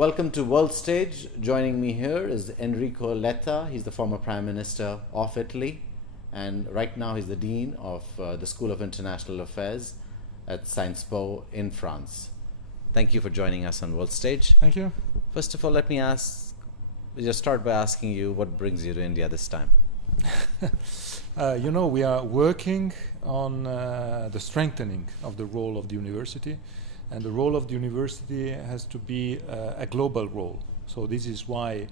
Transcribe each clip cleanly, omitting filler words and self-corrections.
Welcome to World Stage. Joining me here is Enrico Letta. He's the former Prime Minister of Italy, and right now he's the Dean of the School of International Affairs at Sciences Po in France. Thank you for joining us on World Stage. Thank you. First of all, let me just start by asking you what brings you to India this time. We are working on the strengthening of the role of the university, and the role of the university has to be a global role. So this is why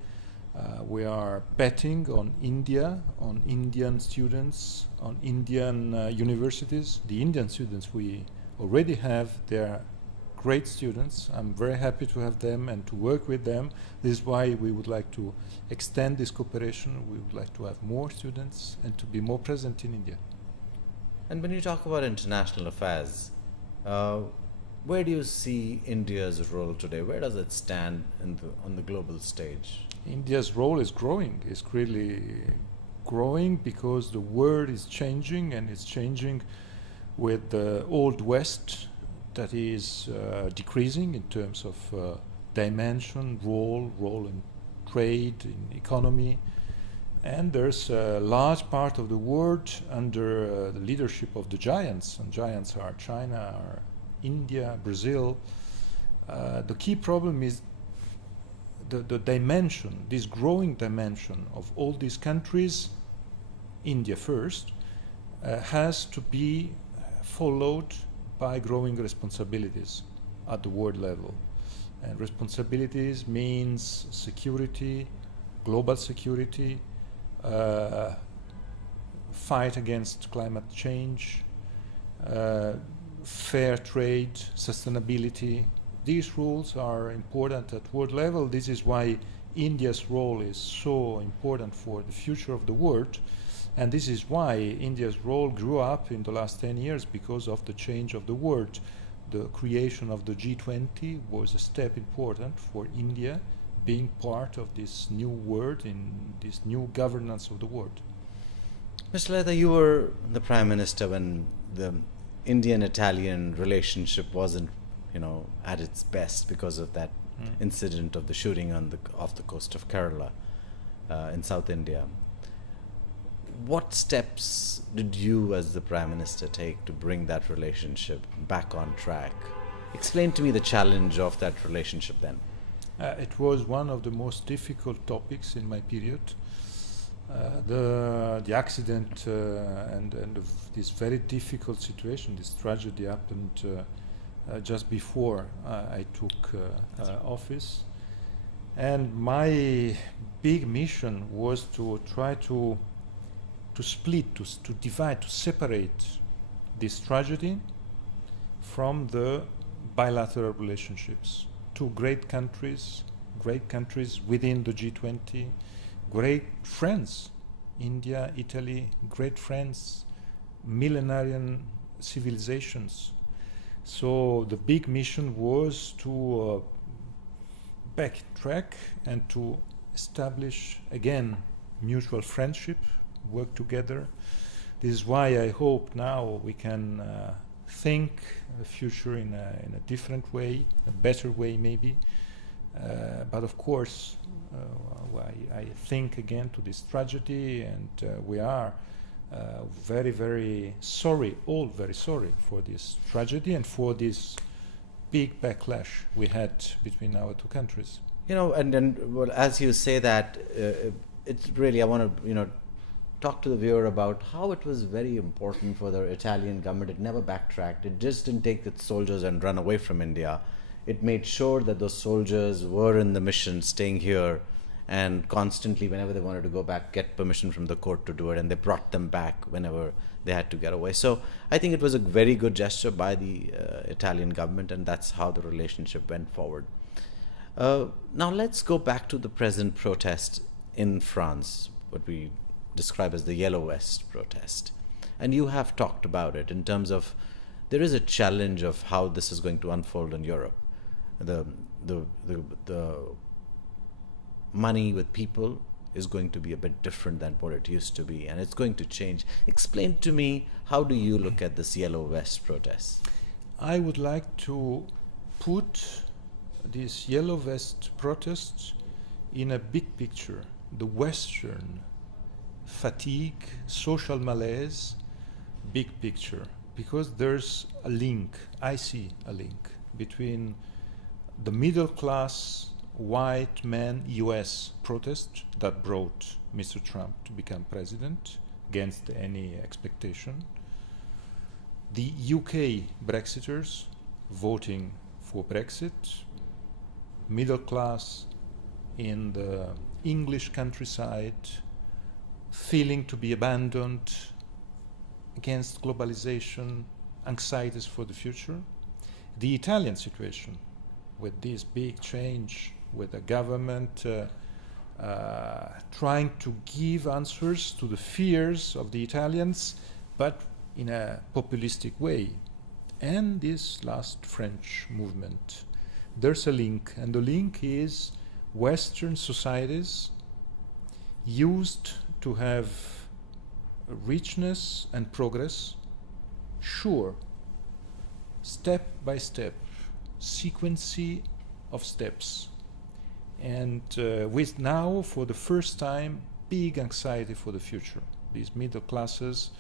we are betting on India, on Indian students, on Indian universities. The Indian students we already have, they're great students. I'm very happy to have them and to work with them. This is why we would like to extend this cooperation. We would like to have more students and to be more present in India. And when you talk about international affairs, where do you see India's role today? Where does it stand on the global stage? India's role is growing. It's really growing because the world is changing, and it's changing with the old West that is decreasing in terms of dimension, role in trade, in economy. And there's a large part of the world under the leadership of the giants, and giants are China, are India, Brazil. The key problem is the dimension, this growing dimension of all these countries, India first, has to be followed by growing responsibilities at the world level. And responsibilities means security, global security, fight against climate change, fair trade, sustainability. These rules are important at world level. This is why India's role is so important for the future of the world. And this is why India's role grew up in the last 10 years, because of the change of the world. The creation of the G20 was a step important for India, being part of this new world, in this new governance of the world. Mr. Letta, you were the Prime Minister when the Indian-Italian relationship wasn't, at its best because of that incident of the shooting off the coast of Kerala in South India. What steps did you as the Prime Minister take to bring that relationship back on track? Explain to me the challenge of that relationship then. It was one of the most difficult topics in my period. The accident and this very difficult situation, this tragedy happened just before I took office. And my big mission was to try to split, to divide, to separate this tragedy from the bilateral relationships. Two great countries within the G20, great friends, India, Italy, great friends, millenarian civilizations. So the big mission was to backtrack and to establish again mutual friendship, work together. This is why I hope now we can think the future in a different way, a better way maybe. But of course, I think again to this tragedy, and we are very, very sorry, all very sorry for this tragedy and for this big backlash we had between our two countries. Well, as you say that, it's really, I want to, talk to the viewer about how it was very important for the Italian government. It never backtracked. It just didn't take its soldiers and run away from India. It made sure that those soldiers were in the mission, staying here, and constantly, whenever they wanted to go back, get permission from the court to do it, and they brought them back whenever they had to get away. So I think it was a very good gesture by the Italian government, and that's how the relationship went forward. Now let's go back to the present protest in France, what we describe as the Yellow Vest protest. And you have talked about it in terms of there is a challenge of how this is going to unfold in Europe. The money with people is going to be a bit different than what it used to be, and it's going to change. Explain to me, how do you look at this Yellow Vest protest? I would like to put these yellow vest protests in a big picture, the Western fatigue, social malaise, big picture, because there's a link, I see a link between the middle class white man US protest that brought Mr. Trump to become president against any expectation, the UK Brexiters voting for Brexit, middle class in the English countryside feeling to be abandoned against globalization, anxieties for the future, the Italian situation with this big change, with the government trying to give answers to the fears of the Italians, but in a populistic way, and this last French movement. There's a link, and the link is Western societies used to have richness and progress, sure, step by step, sequence of steps, and with now, for the first time, big anxiety for the future. These middle classes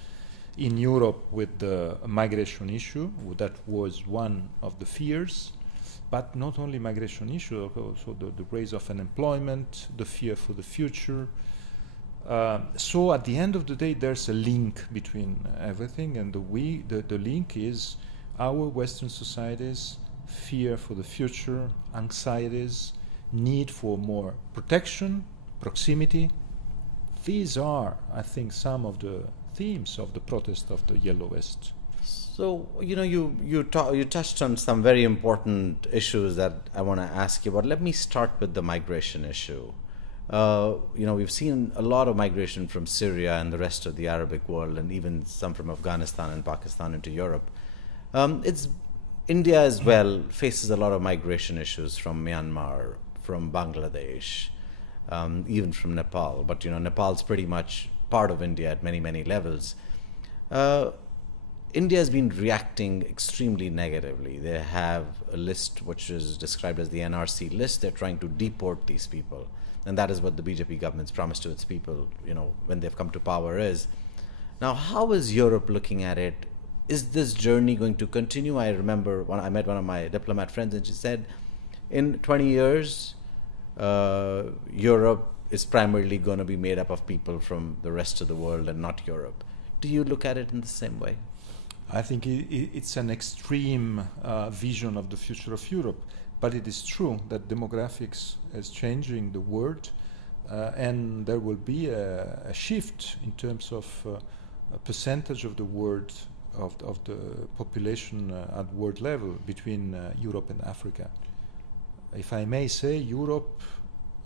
in Europe with the migration issue, that was one of the fears, but not only migration issue, also the rise of unemployment, the fear for the future. So at the end of the day, there's a link between everything, and the link is our Western societies' fear for the future, anxieties, need for more protection, proximity. These are, I think, some of the themes of the protest of the Yellow Vest. So, you touched on some very important issues that I want to ask you about. Let me start with the migration issue. We've seen a lot of migration from Syria and the rest of the Arabic world, and even some from Afghanistan and Pakistan into Europe. India as well faces a lot of migration issues from Myanmar, from Bangladesh, even from Nepal. But Nepal's pretty much part of India at many, many levels. India has been reacting extremely negatively. They have a list which is described as the NRC list. They're trying to deport these people. And that is what the BJP government's promised to its people, when they've come to power is. Now, how is Europe looking at it? Is this journey going to continue? I remember when I met one of my diplomat friends, and she said, in 20 years, Europe is primarily going to be made up of people from the rest of the world and not Europe. Do you look at it in the same way? I think it's an extreme vision of the future of Europe, but it is true that demographics is changing the world, and there will be a shift in terms of a percentage of the world, of the population at world level between Europe and Africa. If I may say, Europe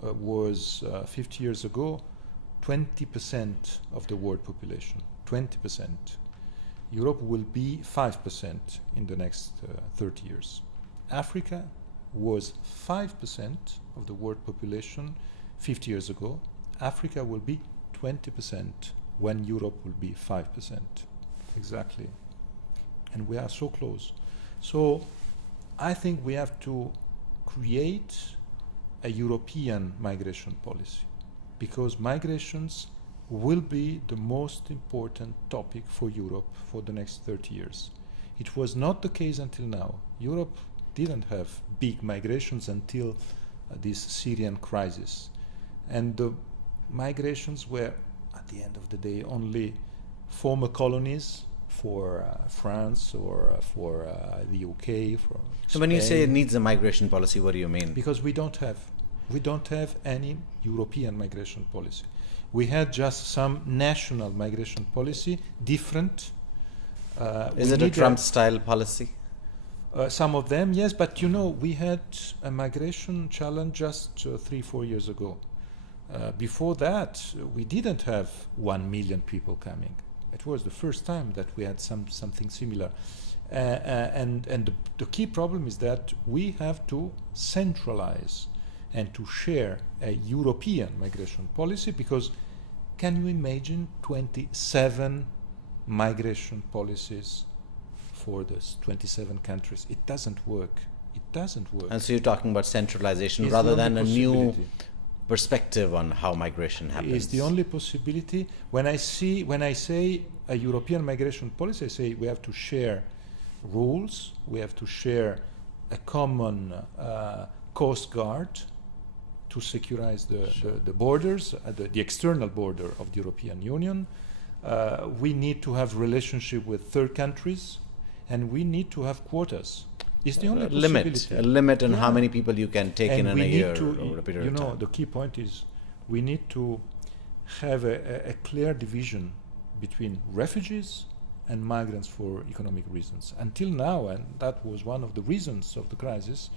was 50 years ago 20% of the world population, 20%. Europe will be 5% in the next 30 years. Africa was 5% of the world population 50 years ago. Africa will be 20% when Europe will be 5%. Exactly. And we are so close. So I think we have to create a European migration policy, because migrations will be the most important topic for Europe for the next 30 years. It was not the case until now. Europe didn't have big migrations until this Syrian crisis. And the migrations were, at the end of the day, only former colonies for France or for the UK. For so when you say it needs a migration policy, what do you mean? Because we don't have any European migration policy. We had just some national migration policy, different. Is it a Trump-style policy? Some of them, yes, but we had a migration challenge just 3-4 years ago. Before that, we didn't have 1 million people coming. It was the first time that we had something similar. And the key problem is that we have to centralize and to share a European migration policy, because can you imagine 27 migration policies for these 27 countries? It doesn't work. It doesn't work. And so you're talking about centralization It's rather the only than a new possibility. perspective on how migration happens. It's the only possibility. When I say a European migration policy, I say we have to share rules, we have to share a common coast guard to securize the borders, the external border of the European Union. We need to have relationship with third countries, and we need to have quotas. It's the only possibility. A limit on how Yeah. many people you can take in And we a need year to, over a period you of know, time. the key point is we need to have a clear division between refugees and migrants for economic reasons. Until now, and that was one of the reasons of the crisis,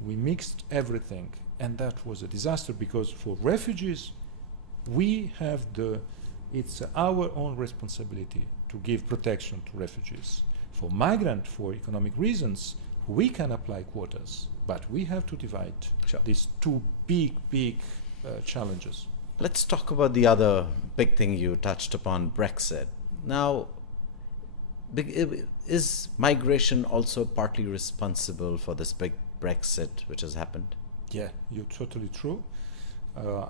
we mixed everything, and that was a disaster because for refugees, we have it's our own responsibility to give protection to refugees. For migrants, for economic reasons, we can apply quotas, but we have to divide Sure. these two big challenges. Let's talk about the other big thing you touched upon, Brexit. Now, is migration also partly responsible for this big Brexit which has happened? Yeah, you're totally true.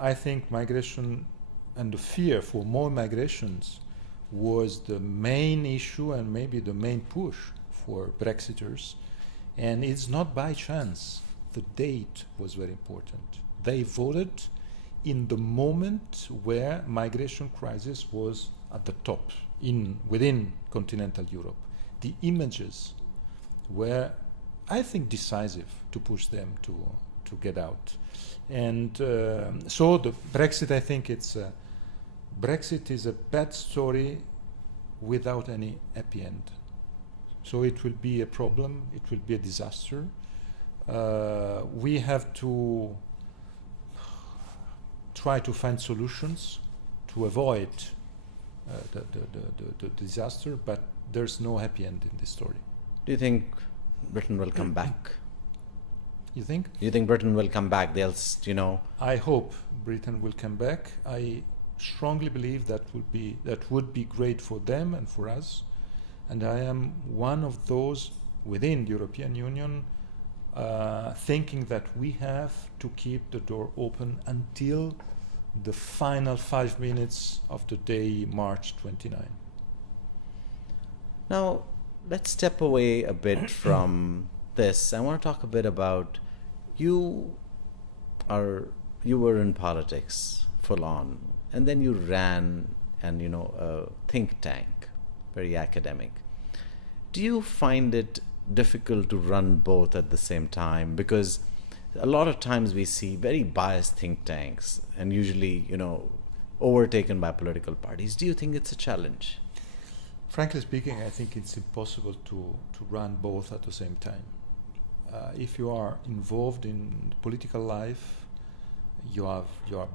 I think migration and the fear for more migrations was the main issue and maybe the main push for Brexiters. And it's not by chance. The date was very important. They voted in the moment where migration crisis was at the top within continental Europe. The images were, I think, decisive to push them to get out. And so the Brexit, I think Brexit is a bad story without any happy end. So it will be a problem, it will be a disaster. We have to try to find solutions to avoid the disaster, but there's no happy end in this story. Do you think Britain will come back? You think? You think Britain will come back? They'll, I hope Britain will come back. I strongly believe that would be great for them and for us. And I am one of those within the European Union thinking that we have to keep the door open until the final 5 minutes of the day, March 29. Now, let's step away a bit from this. I want to talk a bit about you were in politics full on, and then you ran a think tank, very academic. Do you find it difficult to run both at the same time? Because a lot of times we see very biased think tanks and usually, overtaken by political parties. Do you think it's a challenge? Frankly speaking, I think it's impossible to run both at the same time. If you are involved in political life, you are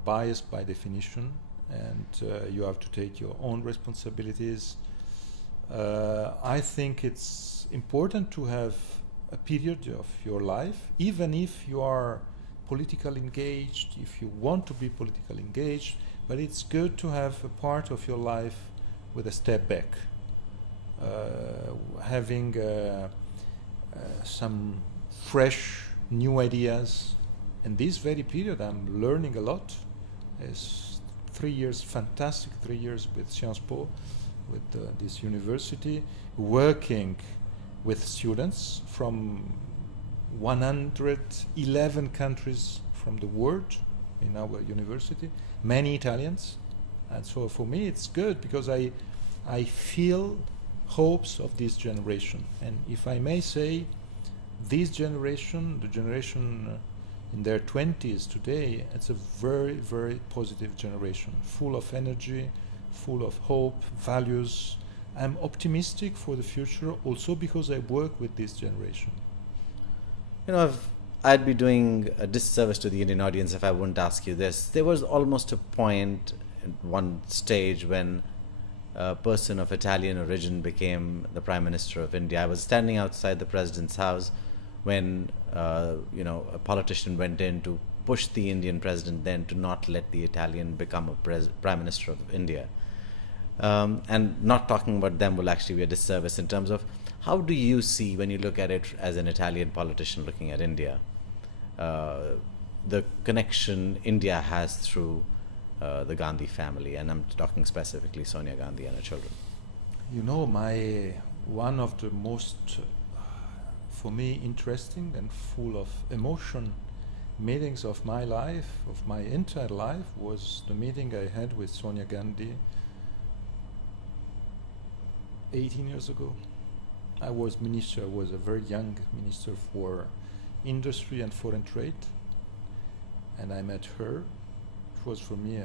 biased by definition, and you have to take your own responsibilities. I think it's important to have a period of your life, even if you are politically engaged, if you want to be politically engaged, but it's good to have a part of your life with a step back, having some fresh new ideas. In this very period, I'm learning a lot. It's 3 years, fantastic 3 years with Sciences Po, with this university, working with students from 111 countries from the world in our university, many Italians. And so for me it's good because I feel hopes of this generation. And if I may say, this generation, the generation in their 20s today, it's a very, very positive generation, full of energy, full of hope, values. I'm optimistic for the future also because I work with this generation. I'd be doing a disservice to the Indian audience if I wouldn't ask you this. There was almost a point at one stage when a person of Italian origin became the Prime Minister of India. I was standing outside the President's house when a politician went in to push the Indian President then to not let the Italian become a Prime Minister of India. And not talking about them will actually be a disservice in terms of How do you see, when you look at it as an Italian politician looking at India, the connection India has through the Gandhi family? And I'm talking specifically Sonia Gandhi and her children. You know, one of the most, for me, interesting and full of emotion meetings of my life, of my entire life, was the meeting I had with Sonia Gandhi 18 years ago. I was a very young minister for industry and foreign trade, and I met her. It was for me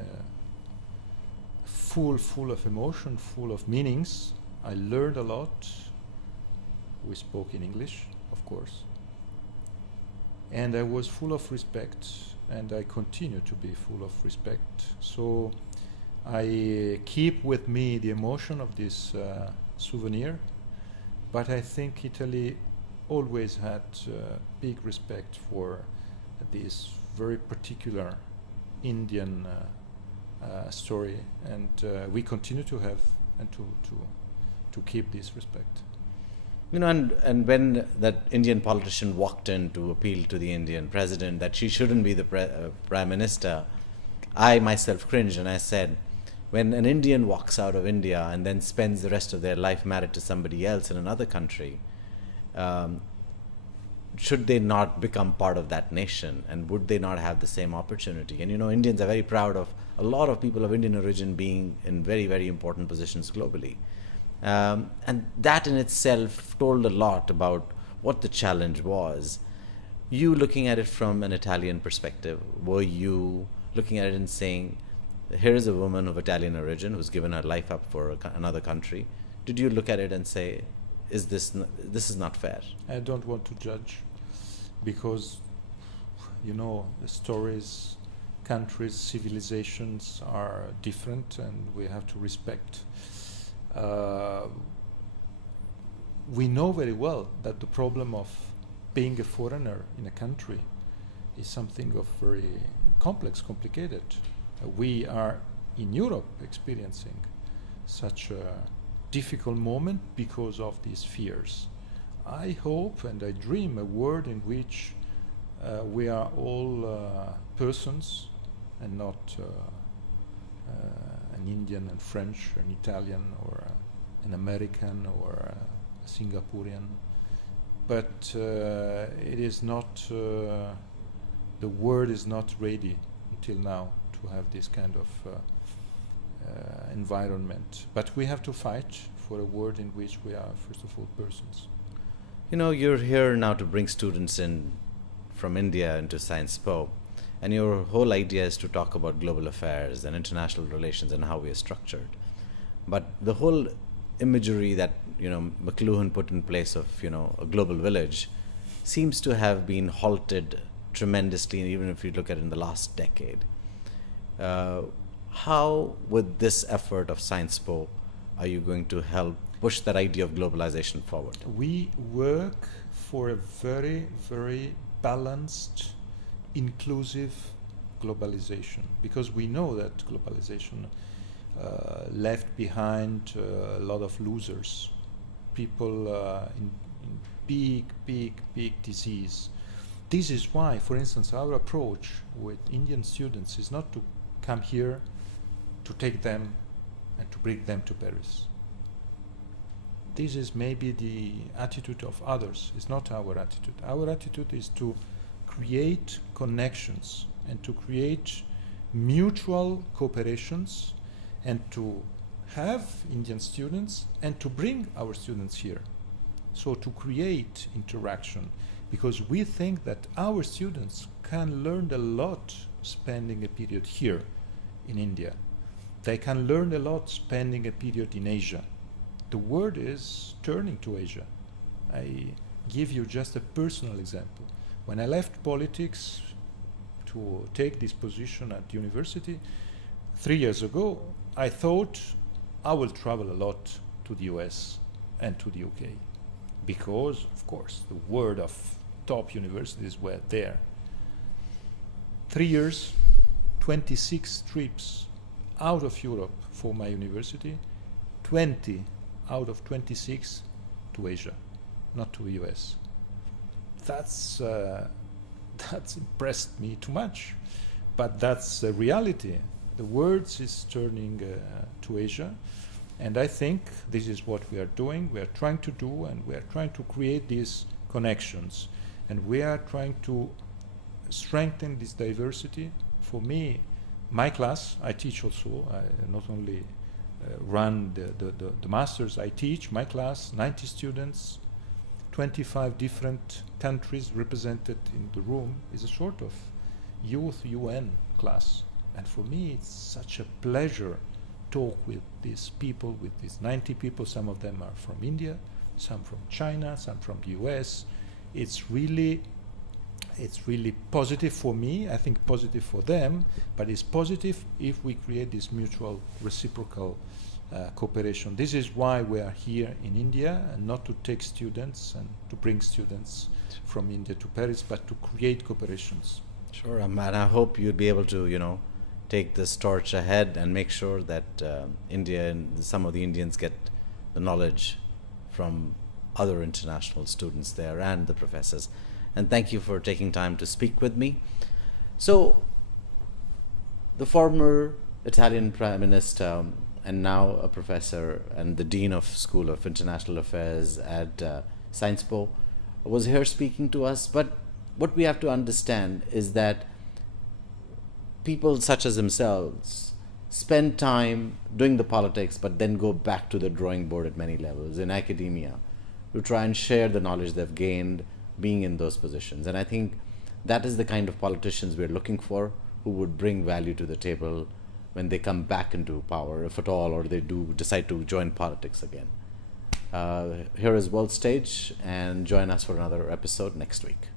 full of emotion, full of meanings. I learned a lot. We spoke in English, of course. And I was full of respect, and I continue to be full of respect. So I keep with me the emotion of this souvenir, but I think Italy always had big respect for this very particular Indian story, and we continue to have and to keep this respect. You know, and when that Indian politician walked in to appeal to the Indian president that she shouldn't be the prime minister, I myself cringed and I said, when an Indian walks out of India and then spends the rest of their life married to somebody else in another country, should they not become part of that nation, and would they not have the same opportunity? And you know, Indians are very proud of a lot of people of Indian origin being in very, very important positions globally. And that in itself told a lot about what the challenge was. You looking at it from an Italian perspective, were you looking at it and saying, here is a woman of Italian origin who's given her life up for another country? Did you look at it and say, this is not fair? I don't want to judge, because, you know, the stories, countries, civilizations are different, and we have to respect. We know very well that the problem of being a foreigner in a country is something of very complicated. We are in Europe experiencing such a difficult moment because of these fears. I hope and I dream a world in which we are all persons, and not an Indian and French, an Italian or an American or a Singaporean. But it is not, the world is not ready until now to have this kind of environment. But we have to fight for a world in which we are, first of all, persons. You know, you're here now to bring students in from India into Science Po, and your whole idea is to talk about global affairs and international relations and how we are structured. But the whole imagery that, you know, McLuhan put in place of, you know, a global village seems to have been halted tremendously, even if you look at it in the last decade. How, with this effort of Science Po, are you going to help push that idea of globalization forward? We work for a very, very balanced, inclusive globalization, because we know that globalization left behind a lot of losers, people in big disease. This is why, for instance, our approach with Indian students is not to come here to take them and to bring them to Paris. This is maybe the attitude of others. It's not our attitude. Our attitude is to create connections and to create mutual cooperations, and to have Indian students and to bring our students here. So to create interaction, because we think that our students can learn a lot spending a period here in India. They can learn a lot spending a period in Asia. The world is turning to Asia. I give you just a personal example. When I left politics to take this position at university 3 years ago, I thought I will travel a lot to the US and to the UK, because, of course, the world of top universities were there. 3 years, 26 trips out of Europe for my university, 20 out of 26 to Asia. not to the US. That's that's impressed me too much, but that's the reality. The world is turning to Asia, and I think this is what we are doing. We are trying to do, and we are trying to create these connections, and we are trying to strengthen this diversity. For me, my class, I teach also. I not only run the masters, I teach my class, 90 students, 25 different countries represented in the room, is a sort of youth UN class. And for me, it's such a pleasure talk with these people, with these 90 people. Some of them are from India, some from China, some from the US. It's really positive for me. I think positive for them, but it's positive if we create this mutual reciprocal cooperation. This is why we are here in India, and not to take students and to bring students from India to Paris, but to create cooperations. Sure, and I hope you'll be able to, take this torch ahead and make sure that India and some of the Indians get the knowledge from other international students there and the professors. And thank you for taking time to speak with me. So, the former Italian Prime Minister and now a professor and the Dean of School of International Affairs at Sciences Po was here speaking to us. But what we have to understand is that people such as themselves spend time doing the politics, but then go back to the drawing board at many levels in academia to try and share the knowledge they've gained being in those positions. And I think that is the kind of politicians we're looking for, who would bring value to the table when they come back into power, if at all, or they do decide to join politics again. Here is World Stage, and join us for another episode next week.